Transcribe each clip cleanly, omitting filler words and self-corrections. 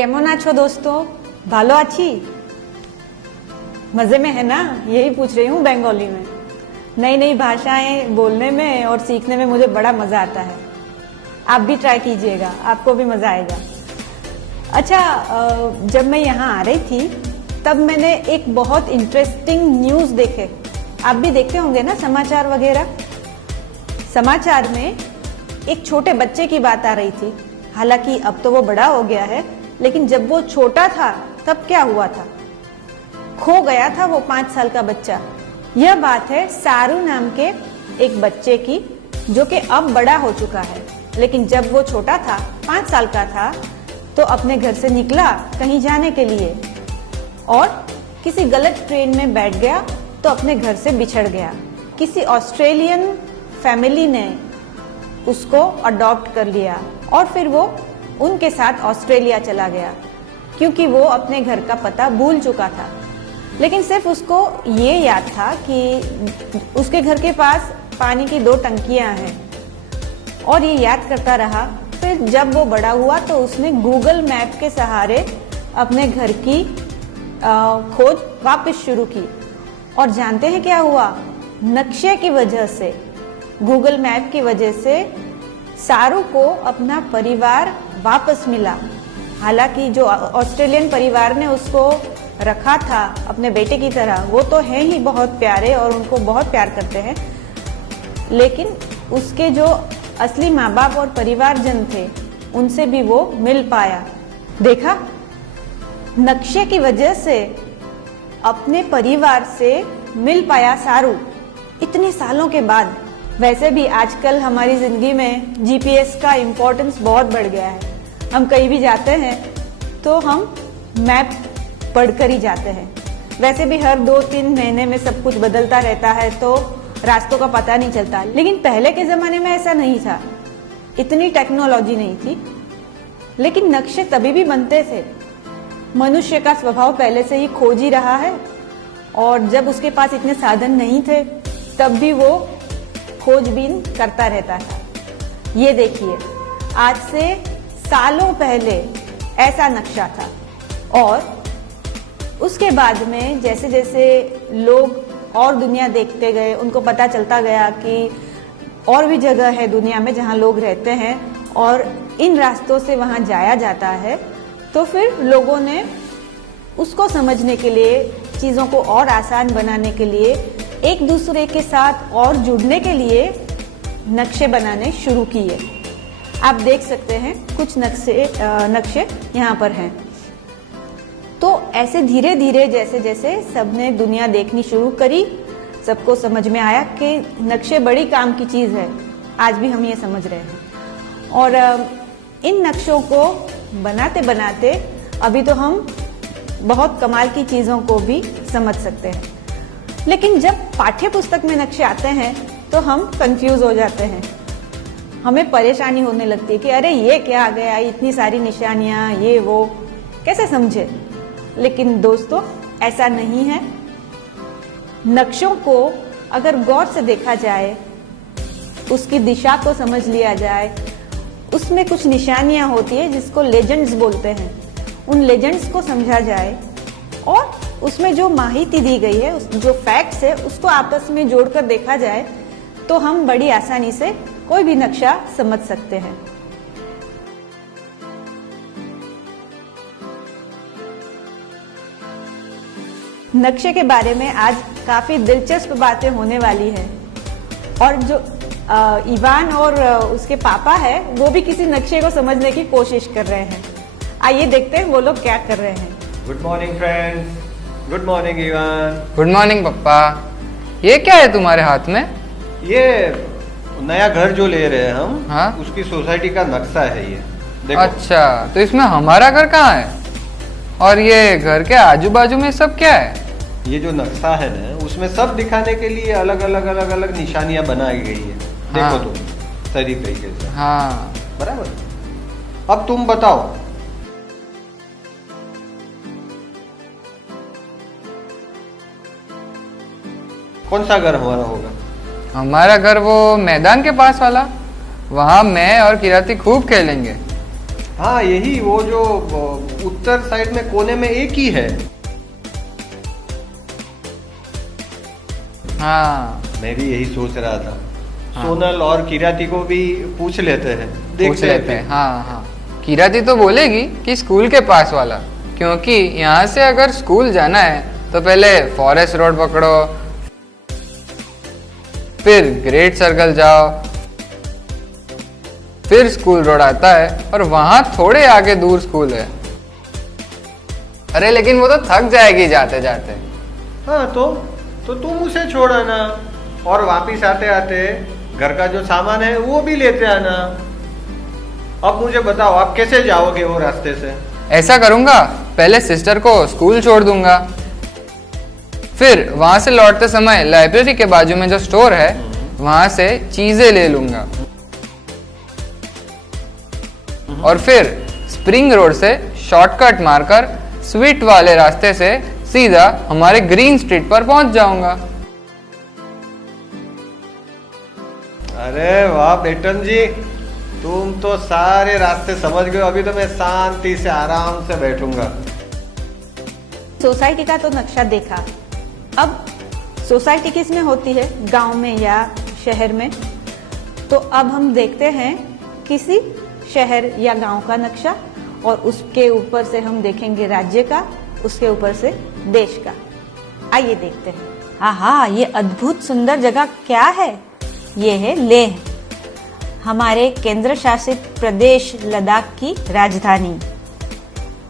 केमन आछो दोस्तों, भालो आछी? मजे में है ना? यही पूछ रही हूँ बंगाली में। नई नई भाषाएं बोलने में और सीखने में मुझे बड़ा मजा आता है। आप भी ट्राई कीजिएगा, आपको भी मजा आएगा। अच्छा, जब मैं यहाँ आ रही थी तब मैंने एक बहुत इंटरेस्टिंग न्यूज देखे। आप भी देखते होंगे ना समाचार वगैरह। समाचार में एक छोटे बच्चे की बात आ रही थी। हालांकि अब तो वो बड़ा हो गया है, लेकिन जब वो छोटा था तब क्या हुआ था? खो गया था वो 5 साल का बच्चा। यह बात है सारू नाम के एक बच्चे की, जो कि अब बड़ा हो चुका है। लेकिन जब वो छोटा था, 5 साल का था, तो अपने घर से निकला कहीं जाने के लिए और किसी गलत ट्रेन में बैठ गया तो अपने घर से बिछड़ गया। किसी ऑस्ट्रेलियन फैमिली ने उसको अडॉप्ट कर लिया और फिर वो उनके साथ ऑस्ट्रेलिया चला गया, क्योंकि वो अपने घर का पता भूल चुका था। लेकिन सिर्फ उसको ये याद था कि उसके घर के पास पानी की 2 टंकियां हैं और ये याद करता रहा। फिर जब वो बड़ा हुआ तो उसने गूगल मैप के सहारे अपने घर की खोज वापस शुरू की। और जानते हैं क्या हुआ? नक्शे की वजह से, गूगल मैप की वजह से सारू को अपना परिवार वापस मिला। हालांकि जो ऑस्ट्रेलियन परिवार ने उसको रखा था अपने बेटे की तरह, वो तो हैं ही बहुत प्यारे और उनको बहुत प्यार करते हैं, लेकिन उसके जो असली माँ बाप और परिवारजन थे उनसे भी वो मिल पाया। देखा, नक्शे की वजह से अपने परिवार से मिल पाया सारू इतने सालों के बाद। वैसे भी आजकल हमारी जिंदगी में जीपीएस का इम्पोर्टेंस बहुत बढ़ गया है। हम कहीं भी जाते हैं तो हम मैप पढ़कर ही जाते हैं। वैसे भी हर 2-3 महीने में सब कुछ बदलता रहता है, तो रास्तों का पता नहीं चलता। लेकिन पहले के जमाने में ऐसा नहीं था, इतनी टेक्नोलॉजी नहीं थी, लेकिन नक्शे तभी भी बनते थे। मनुष्य का स्वभाव पहले से ही खोज ही रहा है, और जब उसके पास इतने साधन नहीं थे तब भी वो खोजबीन करता रहता था। ये देखिए, आज से सालों पहले ऐसा नक्शा था, और उसके बाद में जैसे जैसे लोग और दुनिया देखते गए, उनको पता चलता गया कि और भी जगह है दुनिया में जहाँ लोग रहते हैं और इन रास्तों से वहाँ जाया जाता है। तो फिर लोगों ने उसको समझने के लिए, चीज़ों को और आसान बनाने के लिए, एक दूसरे के साथ और जुड़ने के लिए नक्शे बनाने शुरू किए। आप देख सकते हैं कुछ नक्शे यहाँ पर हैं। तो ऐसे धीरे धीरे जैसे जैसे सबने दुनिया देखनी शुरू करी, सबको समझ में आया कि नक्शे बड़ी काम की चीज़ है। आज भी हम ये समझ रहे हैं, और इन नक्शों को बनाते बनाते अभी तो हम बहुत कमाल की चीज़ों को भी समझ सकते हैं। लेकिन जब पाठ्य पुस्तक में नक्शे आते हैं तो हम कंफ्यूज हो जाते हैं। हमें परेशानी होने लगती है कि अरे ये क्या आ गया, इतनी सारी निशानियाँ, ये वो, कैसे समझे? लेकिन दोस्तों, ऐसा नहीं है। नक्शों को अगर गौर से देखा जाए, उसकी दिशा को समझ लिया जाए, उसमें कुछ निशानियाँ होती है जिसको लेजेंड्स बोलते हैं। उन लेजेंड्स को समझा जाए और उसमें जो माहिती दी गई है, जो फैक्ट्स है, उसको आपस में जोड़कर देखा जाए तो हम बड़ी आसानी से कोई भी नक्शा समझ सकते हैं। नक्शे के बारे में आज काफी दिलचस्प बातें होने वाली है, और जो इवान और उसके पापा है वो भी किसी नक्शे को समझने की कोशिश कर रहे हैं। आइए देखते हैं वो लोग क्या कर रहे हैं। Good morning friends. Good morning Ivan. Good morning पप्पा। ये क्या है तुम्हारे हाथ में? ये नया घर जो ले रहे हैं हम, हाँ? उसकी सोसाइटी का नक्शा है ये, देखो। अच्छा, तो इसमें हमारा घर कहाँ है? और ये घर के आजू बाजू में सब क्या है? ये जो नक्शा है ना, उसमें सब दिखाने के लिए अलग अलग निशानियां बनाई गई है। हाँ। देखो तुम सही तरीके से। हाँ, बराबर। अब तुम बताओ, कौन सा घर हमारा होगा? हमारा घर वो मैदान के पास वाला। वहाँ मैं और किराती खूब खेलेंगे। हाँ यही वो जो उत्तर साइड में कोने में एक ही है। हाँ मैं भी यही सोच रहा था। सोनल और किराती को भी पूछ लेते हैं, पूछ देखते लेते हैं। हाँ हाँ, किराती तो बोलेगी कि स्कूल के पास वाला, क्योंकि यहाँ से अगर स्कूल जाना है तो पहले फॉरेस्ट रोड पकड़ो, फिर ग्रेट सर्कल जाओ, फिर स्कूल रोड आता है और वहां थोड़े आगे दूर स्कूल है। अरे लेकिन वो तो थक जाएगी जाते जाते। हाँ तो तुम उसे छोड़ आना और वापिस आते आते घर का जो सामान है वो भी लेते आना। अब मुझे बताओ आप कैसे जाओगे वो रास्ते से? ऐसा करूंगा, पहले सिस्टर को स्कूल छोड़ दूंगा, फिर वहां से लौटते समय लाइब्रेरी के बाजू में जो स्टोर है वहां से चीजें ले लूंगा, और फिर स्प्रिंग रोड से शॉर्टकट मारकर स्वीट वाले रास्ते से सीधा हमारे ग्रीन स्ट्रीट पर पहुंच जाऊंगा। अरे वाह बेटन जी, तुम तो सारे रास्ते समझ गए। अभी तो मैं शांति से आराम से बैठूंगा। सोसाइटी का तो नक्शा देखा, अब सोसाइटी किस में होती है, गांव में या शहर में? तो अब हम देखते हैं किसी शहर या गांव का नक्शा, और उसके ऊपर से हम देखेंगे राज्य का, उसके ऊपर से देश का। आइए देखते हैं। आहा, ये अद्भुत सुंदर जगह क्या है? ये है लेह, हमारे केंद्र शासित प्रदेश लद्दाख की राजधानी,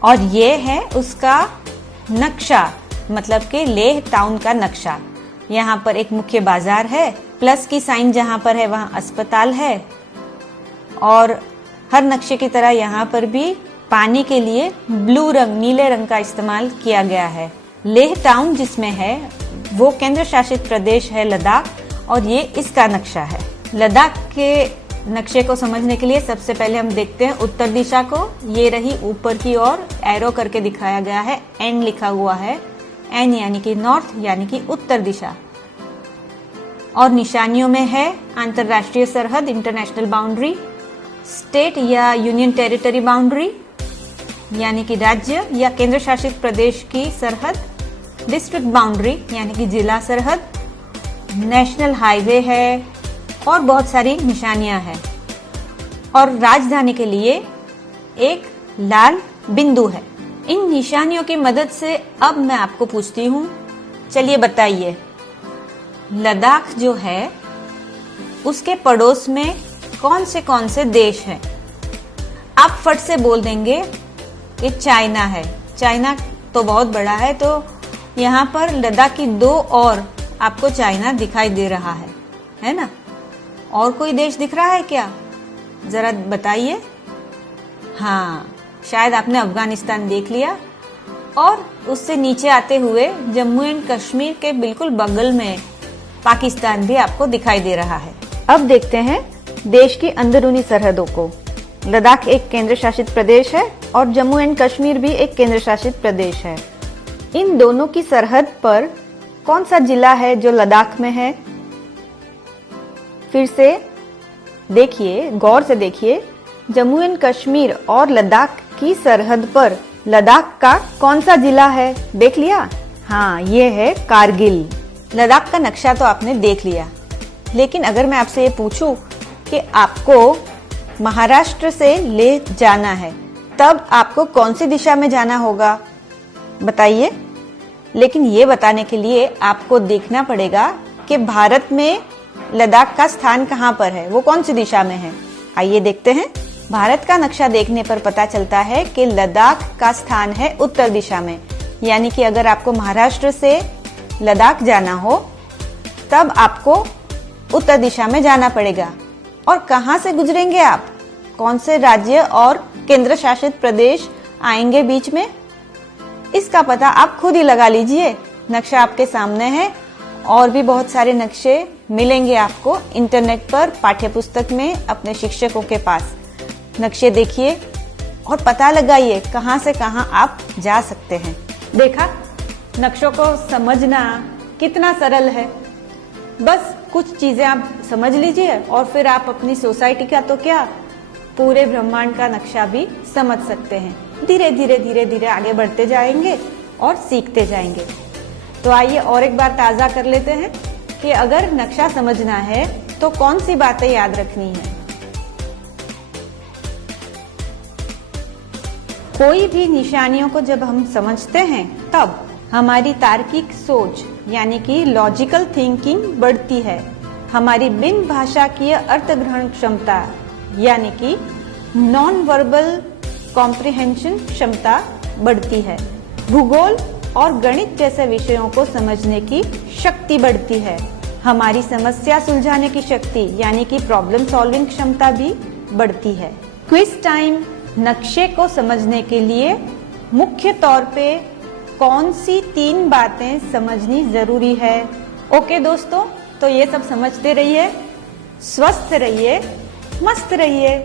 और ये है उसका नक्शा, मतलब कि लेह टाउन का नक्शा। यहाँ पर एक मुख्य बाजार है, प्लस की साइन जहाँ पर है वहाँ अस्पताल है, और हर नक्शे की तरह यहाँ पर भी पानी के लिए ब्लू रंग, नीले रंग का इस्तेमाल किया गया है। लेह टाउन जिसमें है वो केंद्र शासित प्रदेश है लद्दाख, और ये इसका नक्शा है। लद्दाख के नक्शे को समझने के लिए सबसे पहले हम देखते हैं उत्तर दिशा को। ये रही ऊपर की ओर एरो करके दिखाया गया है, एन लिखा हुआ है, एन यानी कि नॉर्थ यानी कि उत्तर दिशा, और निशानियों में है अंतरराष्ट्रीय सरहद, इंटरनेशनल बाउंड्री, स्टेट या यूनियन टेरिटरी बाउंड्री यानी कि राज्य या केंद्र शासित प्रदेश की सरहद, डिस्ट्रिक्ट बाउंड्री यानी कि जिला सरहद, नेशनल हाईवे है, और बहुत सारी निशानियां हैं। और राजधानी के लिए एक लाल बिंदु है। इन निशानियों की मदद से अब मैं आपको पूछती हूँ, चलिए बताइए, लद्दाख जो है उसके पड़ोस में कौन से देश हैं? आप फट से बोल देंगे कि चाइना है। चाइना तो बहुत बड़ा है, तो यहाँ पर लद्दाख की दो और आपको चाइना दिखाई दे रहा है ना? और कोई देश दिख रहा है क्या? जरा बताइए। हाँ, शायद आपने अफगानिस्तान देख लिया, और उससे नीचे आते हुए जम्मू एंड कश्मीर के बिल्कुल बगल में पाकिस्तान भी आपको दिखाई दे रहा है। अब देखते हैं देश की अंदरूनी सरहदों को। लद्दाख एक केंद्र शासित प्रदेश है और जम्मू एंड कश्मीर भी एक केंद्र शासित प्रदेश है। इन दोनों की सरहद पर कौन सा जिला है जो लद्दाख में है? फिर से देखिए, गौर से देखिए, जम्मू एंड कश्मीर और लद्दाख की सरहद पर लद्दाख का कौन सा जिला है? देख लिया? हाँ, ये है कारगिल। लद्दाख का नक्शा तो आपने देख लिया, लेकिन अगर मैं आपसे ये पूछूं कि आपको महाराष्ट्र से ले जाना है, तब आपको कौन सी दिशा में जाना होगा? बताइए। लेकिन ये बताने के लिए आपको देखना पड़ेगा कि भारत में लद्दाख का स्थान कहाँ पर है, वो कौन सी दिशा में है। आइए देखते हैं। भारत का नक्शा देखने पर पता चलता है कि लद्दाख का स्थान है उत्तर दिशा में, यानी कि अगर आपको महाराष्ट्र से लद्दाख जाना हो तब आपको उत्तर दिशा में जाना पड़ेगा। और कहाँ से गुजरेंगे आप? कौन से राज्य और केंद्र शासित प्रदेश आएंगे बीच में? इसका पता आप खुद ही लगा लीजिए। नक्शा आपके सामने है, और भी बहुत सारे नक्शे मिलेंगे आपको इंटरनेट पर, पाठ्यपुस्तक में, अपने शिक्षकों के पास। नक्शे देखिए और पता लगाइए कहाँ से कहाँ आप जा सकते हैं। देखा, नक्शों को समझना कितना सरल है। बस कुछ चीजें आप समझ लीजिए और फिर आप अपनी सोसाइटी का तो क्या, पूरे ब्रह्मांड का नक्शा भी समझ सकते हैं। धीरे धीरे आगे बढ़ते जाएंगे और सीखते जाएंगे। तो आइए और एक बार ताजा कर लेते हैं कि अगर नक्शा समझना है तो कौन सी बातें याद रखनी है। कोई भी निशानियों को जब हम समझते हैं तब हमारी तार्किक सोच यानी कि लॉजिकल थिंकिंग बढ़ती है। हमारी बिन भाषाकीय अर्थ ग्रहण क्षमता यानी कि नॉन वर्बल कॉम्प्रिहेंशन क्षमता बढ़ती है। भूगोल और गणित जैसे विषयों को समझने की शक्ति बढ़ती है। हमारी समस्या सुलझाने की शक्ति यानी कि प्रॉब्लम सॉल्विंग क्षमता भी बढ़ती है। क्विज टाइम नक्शे को समझने के लिए मुख्य तौर पे कौन सी 3 बातें समझनी जरूरी है। ओके दोस्तों, तो ये सब समझते रहिए, स्वस्थ रहिए, मस्त रहिए।